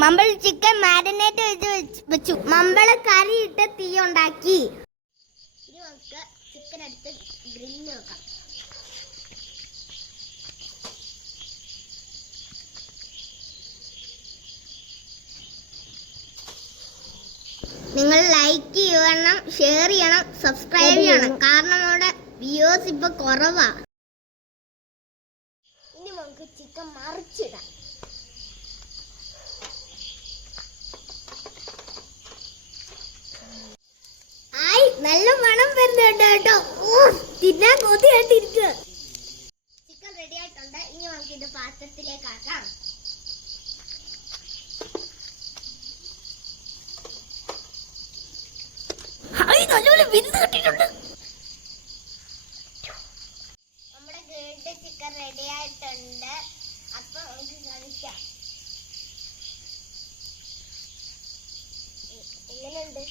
മമ്പൾ chicken marinate വെച്ചു. മമ്പള കറി ഇട്ട് തീ ഉണ്ടാക്കി. ഇനി നമുക്ക് ചിക്കൻ എടുത്ത് ഗ്രില്ല് വെക്കാം. നിങ്ങൾ ലൈക്ക് ചെയ്യണം, ഷെയർ ചെയ്യണം, സബ്സ്ക്രൈബ് ചെയ്യണം. കാരണം അവിടെ വ്യൂവേഴ്സ് ഇപ്പൊ കുറവാ. ഇനി നമുക്ക് ചിക്കൻ മറിച്ചിടാം. നല്ല മണം വരുന്നുണ്ട് കേട്ടോ. തിന്നാൻ കൊതിയായിട്ടിരിക്കുക. ചിക്കൻ റെഡി ആയിട്ടുണ്ട്. ഇനി നമുക്ക് ഇത് പാത്രത്തിലേക്ക് ആക്കാം. നല്ലപോലെ വിരുന്ന് കിട്ടിയിട്ടുണ്ട്. നമ്മുടെ ഗ്രിൽഡ് ചിക്കൻ റെഡി ആയിട്ടുണ്ട്. അപ്പൊ നമുക്ക് കഴിക്കാം. എങ്ങനെയുണ്ട്?